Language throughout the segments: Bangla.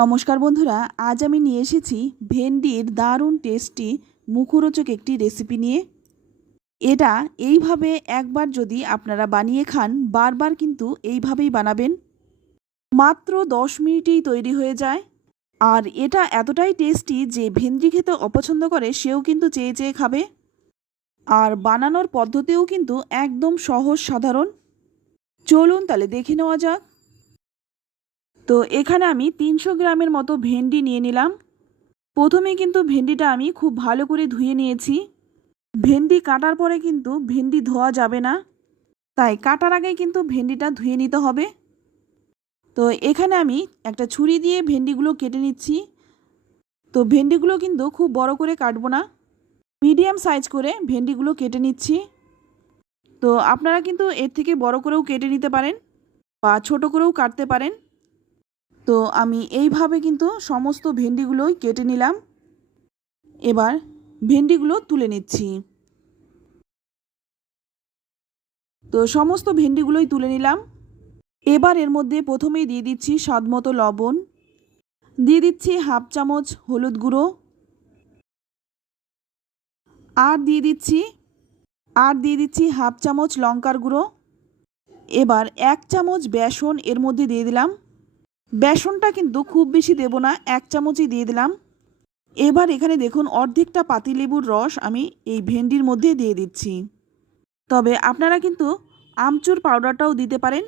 নমস্কার বন্ধুরা, আজ আমি নিয়ে এসেছি ভেন্ডির দারুণ টেস্টি মুখরোচক একটি রেসিপি নিয়ে। এটা এইভাবে একবার যদি আপনারা বানিয়ে খান, বারবার কিন্তু এইভাবেই বানাবেন। মাত্র দশ মিনিটেই তৈরি হয়ে যায়। আর এটা এতটাই টেস্টি যে ভেন্ডি খেতে অপছন্দ করে, সেও কিন্তু চেয়ে চেয়ে খাবে। আর বানানোর পদ্ধতিও কিন্তু একদম সহজ সাধারণ। চলুন তাহলে দেখে নেওয়া যাক। তো এখানে আমি তিনশো গ্রামের মতো ভেন্ডি নিয়ে নিলাম। প্রথমে কিন্তু ভেন্ডিটা আমি খুব ভালো করে ধুয়ে নিয়েছি। ভেন্ডি কাটার পরে কিন্তু ভেন্ডি ধোয়া যাবে না। তাই কাটার আগে কিন্তু ভেন্ডিটা ধুয়ে নিতে হবে। তো এখানে আমি একটা ছুরি দিয়ে ভেন্ডিগুলো কেটে নিচ্ছি। তো ভেন্ডিগুলো কিন্তু খুব বড় করে কাটবো না। মিডিয়াম সাইজ করে ভেন্ডিগুলো কেটে নিচ্ছি। তো আপনারা কিন্তু এর থেকে বড় করেও কেটে নিতে পারেন বা ছোট করেও কাটতে পারেন। তো আমি এইভাবে কিন্তু সমস্ত ভেন্ডিগুলোই কেটে নিলাম। এবার ভেন্ডিগুলো তুলে নিচ্ছি। তো সমস্ত ভেন্ডিগুলোই তুলে নিলাম। এবার এর মধ্যে প্রথমেই দিয়ে দিচ্ছি স্বাদমতো লবণ। দিয়ে দিচ্ছি হাফ চামচ হলুদ গুঁড়ো। আর দিয়ে দিচ্ছি, আর দিয়ে দিচ্ছি হাফ চামচ লঙ্কার গুঁড়ো। এবার এক চামচ বেসন এর মধ্যে দিয়ে দিলাম। বেসনটা কিন্তু খুব বেশি দেব না, এক চামচই দিয়ে দিলাম। এবার এখানে দেখুন অর্ধেকটা পাতিলেবুর রস আমি এই ভেন্ডির মধ্যে দিয়ে দিচ্ছি। তবে আপনারা কিন্তু আমচুর পাউডারটাও দিতে পারেন।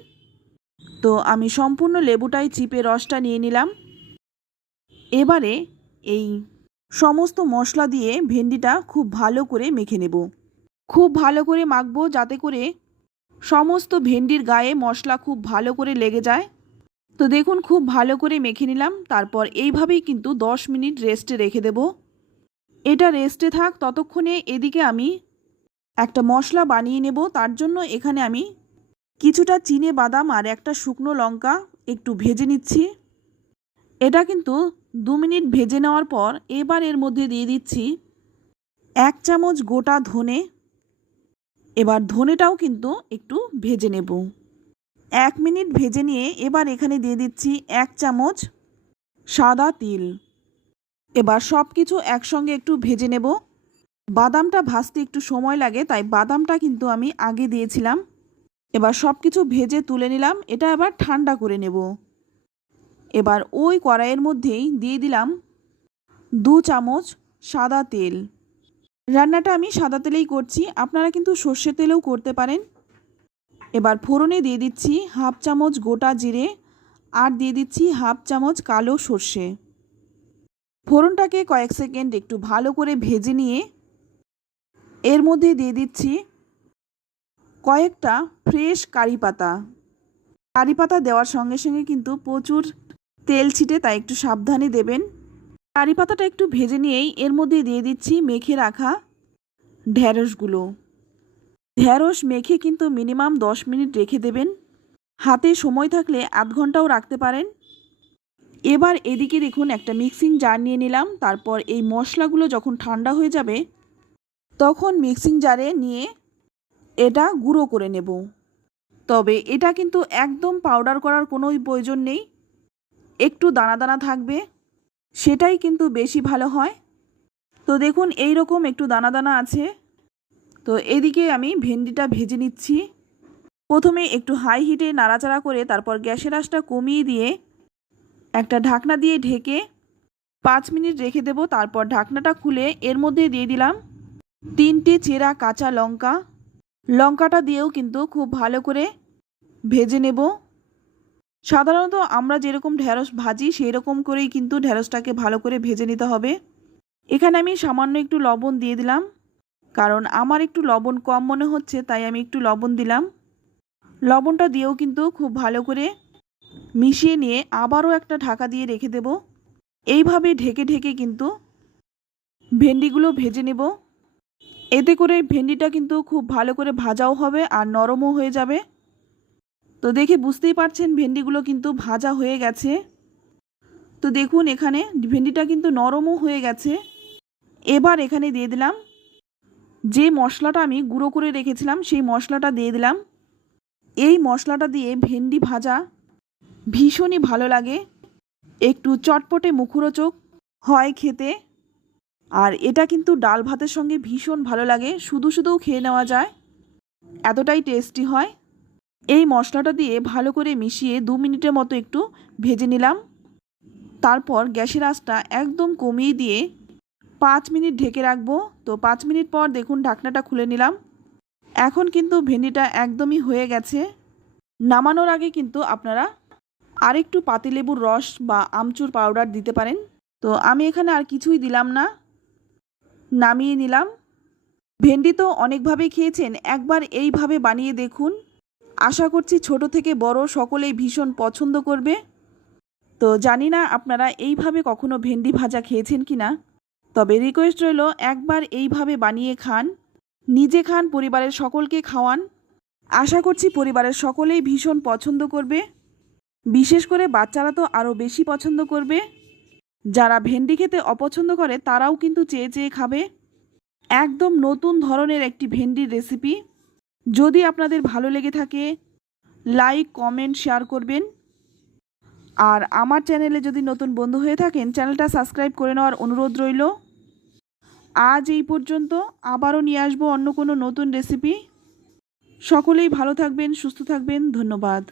তো আমি সম্পূর্ণ লেবুটাই চিপে রসটা নিয়ে নিলাম। এবারে এই সমস্ত মশলা দিয়ে ভেন্ডিটা খুব ভালো করে মেখে নেব। খুব ভালো করে মাখবো যাতে করে সমস্ত ভেন্ডির গায়ে মশলা খুব ভালো করে লেগে যায়। তো দেখুন, খুব ভালো করে মেখে নিলাম। তারপর এইভাবেই কিন্তু 10 মিনিট রেস্টে রেখে দেব। এটা রেস্টে থাক, ততক্ষণে এদিকে আমি একটা মশলা বানিয়ে নেব। তার জন্য এখানে আমি কিছুটা চিনে বাদাম আর একটা শুকনো লঙ্কা একটু ভেজে নিচ্ছি। এটা কিন্তু দু মিনিট ভেজে নেওয়ার পর এবার এর মধ্যে দিয়ে দিচ্ছি এক চামচ গোটা ধনে। এবার ধনেটাও কিন্তু একটু ভেজে নেব। এক মিনিট ভেজে নিয়ে এবার এখানে দিয়ে দিচ্ছি এক চামচ সাদা তিল। এবার সব কিছু একসঙ্গে একটু ভেজে নেব। বাদামটা ভাজতে একটু সময় লাগে, তাই বাদামটা কিন্তু আমি আগে দিয়েছিলাম। এবার সব কিছু ভেজে তুলে নিলাম, এটা এবার ঠান্ডা করে নেব। এবার ওই কড়াইয়ের মধ্যেই দিয়ে দিলাম দু চামচ সাদা তেল। রান্নাটা আমি সাদা তেলেই করছি, আপনারা কিন্তু সর্ষে তেলেও করতে পারেন। এবার ফোড়নে দিয়ে দিচ্ছি হাফ চামচ গোটা জিরে আর দিয়ে দিচ্ছি হাফ চামচ কালো সর্ষে। ফোড়নটাকে কয়েক সেকেন্ড একটু ভালো করে ভেজে নিয়ে এর মধ্যে দিয়ে দিচ্ছি কয়েকটা ফ্রেশ কারি পাতা। কারি পাতা দেওয়ার সঙ্গে সঙ্গে কিন্তু প্রচুর তেল ছিটে, তাই একটু সাবধানে দেবেন। কারি পাতাটা একটু ভেজে নিয়েই এর মধ্যে দিয়ে দিচ্ছি মেখে রাখা ঢ্যাঁড়সগুলো ঢ্যাঁড়স মেখে কিন্তু মিনিমাম দশ মিনিট রেখে দেবেন। হাতে সময় থাকলে আধ ঘন্টাও রাখতে পারেন। এবার এদিকে দেখুন, একটা মিক্সিং জার নিয়ে নিলাম। তারপর এই মশলাগুলো যখন ঠান্ডা হয়ে যাবে, তখন মিক্সিং জারে নিয়ে এটা গুঁড়ো করে নেব। তবে এটা কিন্তু একদম পাউডার করার কোনো প্রয়োজন নেই। একটু দানা দানা থাকবে, সেটাই কিন্তু বেশি ভালো হয়। তো দেখুন এই রকম একটু দানা দানা আছে। তো এদিকে আমি ভেন্ডিটা ভেজে নিচ্ছি। প্রথমে একটু হাই হিটে নাড়াচাড়া করে তারপর গ্যাসের আঁচটা কমিয়ে দিয়ে একটা ঢাকনা দিয়ে ঢেকে পাঁচ মিনিট রেখে দেব। তারপর ঢাকনাটা খুলে এর মধ্যে দিয়ে দিলাম তিনটে চেরা কাঁচা লঙ্কা। লঙ্কাটা দিয়েও কিন্তু খুব ভালো করে ভেজে নেব। সাধারণত আমরা যেরকম ঢ্যাঁড়স ভাজি সেই রকম করেই কিন্তু ঢ্যাঁড়সটাকে ভালো করে ভেজে নিতে হবে। এখানে আমি সামান্য একটু লবণ দিয়ে দিলাম। কারণ আমার একটু লবণ কম মনে হচ্ছে, তাই আমি একটু লবণ দিলাম। লবণটা দিয়েও কিন্তু খুব ভালো করে মিশিয়ে নিয়ে আবারও একটা ঢাকা দিয়ে রেখে দেব। এইভাবে ঢেকে ঢেকে কিন্তু ভেন্ডিগুলো ভেজে নেব। এতে করে ভেন্ডিটা কিন্তু খুব ভালো করে ভাজাও হবে আর নরমও হয়ে যাবে। তো দেখে বুঝতেই পারছেন ভেন্ডিগুলো কিন্তু ভাজা হয়ে গেছে। তো দেখুন এখানে ভেন্ডিটা কিন্তু নরমও হয়ে গেছে। এবার এখানে দিয়ে দিলাম যে মশলাটা আমি গুঁড়ো করে রেখেছিলাম, সেই মশলাটা দিয়ে দিলাম। এই মশলাটা দিয়ে ভেন্ডি ভাজা ভীষণই ভালো লাগে। একটু চটপটে মুখরোচক হয় খেতে। আর এটা কিন্তু ডাল ভাতের সঙ্গে ভীষণ ভালো লাগে, শুধু শুধুও খেয়ে নেওয়া যায়। এতটাই টেস্টি হয়। এই মশলাটা দিয়ে ভালো করে মিশিয়ে দু মিনিটের মতো একটু ভেজে নিলাম। তারপর গ্যাসের আঁচটা একদম কমিয়ে দিয়ে পাঁচ মিনিট ঢেকে রাখব। তো পাঁচ মিনিট পর দেখুন ঢাকনাটা খুলে নিলাম। এখন কিন্তু ভেন্ডিটা একদমই হয়ে গেছে। নামানোর আগে কিন্তু আপনারা আরেকটু পাতিলেবুর রস বা আমচুর পাউডার দিতে পারেন। তো আমি এখানে আর কিছুই দিলাম না। নামিয়ে নিলাম। ভেন্ডি তো অনেকভাবেই খেয়েছেন, একবার এইভাবে বানিয়ে দেখুন। আশা করছি ছোট থেকে বড় সকলেই ভীষণ পছন্দ করবে। তো জানি না আপনারা এইভাবে কখনো ভেন্ডি ভাজা খেয়েছেন কি না তবে রিকোয়েস্ট রইল, একবার এইভাবে বানিয়ে খান। নিজে খান, পরিবারের সকলকে খাওয়ান। আশা করছি পরিবারের সকলেই ভীষণ পছন্দ করবে। বিশেষ করে বাচ্চারা তো আরও বেশি পছন্দ করবে। যারা ভেন্ডি খেতে অপছন্দ করে, তারাও কিন্তু চেয়ে চেয়ে খাবে। একদম নতুন ধরনের একটি ভেন্ডির রেসিপি যদি আপনাদের ভালো লেগে থাকে লাইক কমেন্ট শেয়ার করবেন। আর আমার চ্যানেলে যদি নতুন বন্ধু হয়ে থাকেন চ্যানেলটা সাবস্ক্রাইব করে নেওয়ার অনুরোধ রইল। আজ এই পর্যন্ত, আবারও নিয়ে আসব অন্য কোনো নতুন রেসিপি সকলেই ভালো থাকবেন, সুস্থ থাকবেন, ধন্যবাদ।